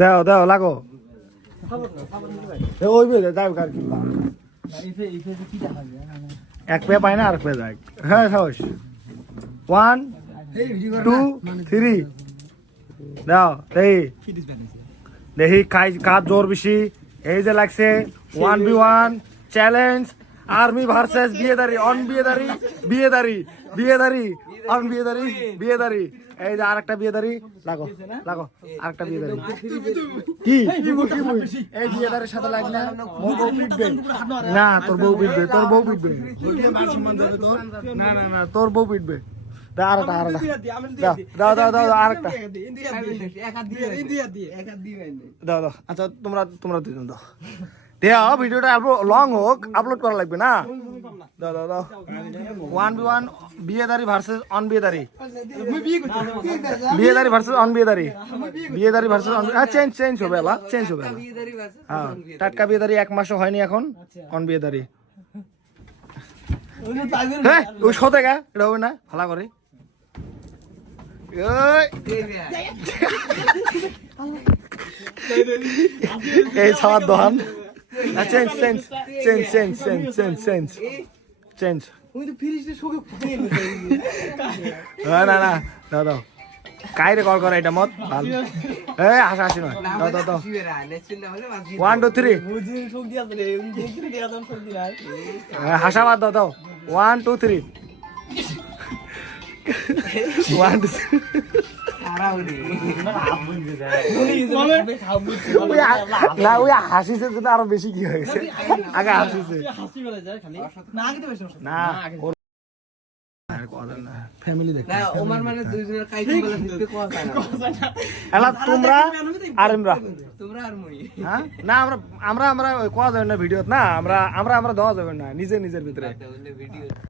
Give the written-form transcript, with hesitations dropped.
দাও দাও লাগো ওই যাই কার কি এক পে পায় না আর পে যায় হ্যাঁ সাহস 1 2 3 দাও দেখি কাজ জোর বেশি এই যে লাগছে 1v1 চ্যালেঞ্জ আর্মি ভার্সেস বিয়েদারি অন বিয়েদারি বিয়েদারি বিয়েদারি অন বিয়েদারি বিয়েদারি এই যে আরেকটা বিয়েদারি লাগো লাগো আরেকটা বিয়েদারি কি এই বিয়েদারির সাথে লাগ না মোর বউ পিটবে না তোর বউ পিটবে তোর বউ পিটবে না না না তোর বউ পিটবে আরেকটা আরেকটা দাও দাও দাও আরেকটা দাও দাও আচ্ছা তোমরা তোমরা দুজন দাও দেও ভিডিওটা লং হোক আপলোড করা লাগবে না দাও দাও দাও 1v1 বিয়েদারি ভার্সেস অন বিয়েদারি বিয়েদারি ভার্সেস অন বিয়েদারি বিয়েদারি ভার্সেস অন চেঞ্জ চেঞ্জ হবে বাবা চেঞ্জ হবে হ্যাঁ টাটকা বিয়েদারি এক মাসও হয়নি এখন অন বিয়েদারি হ্যাঁ ওই শোতে গা এটা হবে না ভালো করে এই ছাওয়ার দোকান change change change change change change change change না না না দাও দাও কাইরে কল করে এটা মত ভালো এই হাসা হাসি নয় দাও দাও দাও 1 2 3 হাসা বাদ দাও দাও 1 2 3 1 2 না ওই হাসিছে যেটা আরো বেশি কি হয়েছে আগে হাসিছে না ফ্যামিলি দেখ না ওমার মানে দুইজনের কাইকিং বলে দিতে কোয়া যায় না এলা তোমরা আর তোমরা আর মই হ্যাঁ না আমরা আমরা আমরা কোয়া যায় না ভিডিওত না আমরা আমরা আমরা দেওয়া যাবে না নিজে নিজের ভিতরে ভিডিও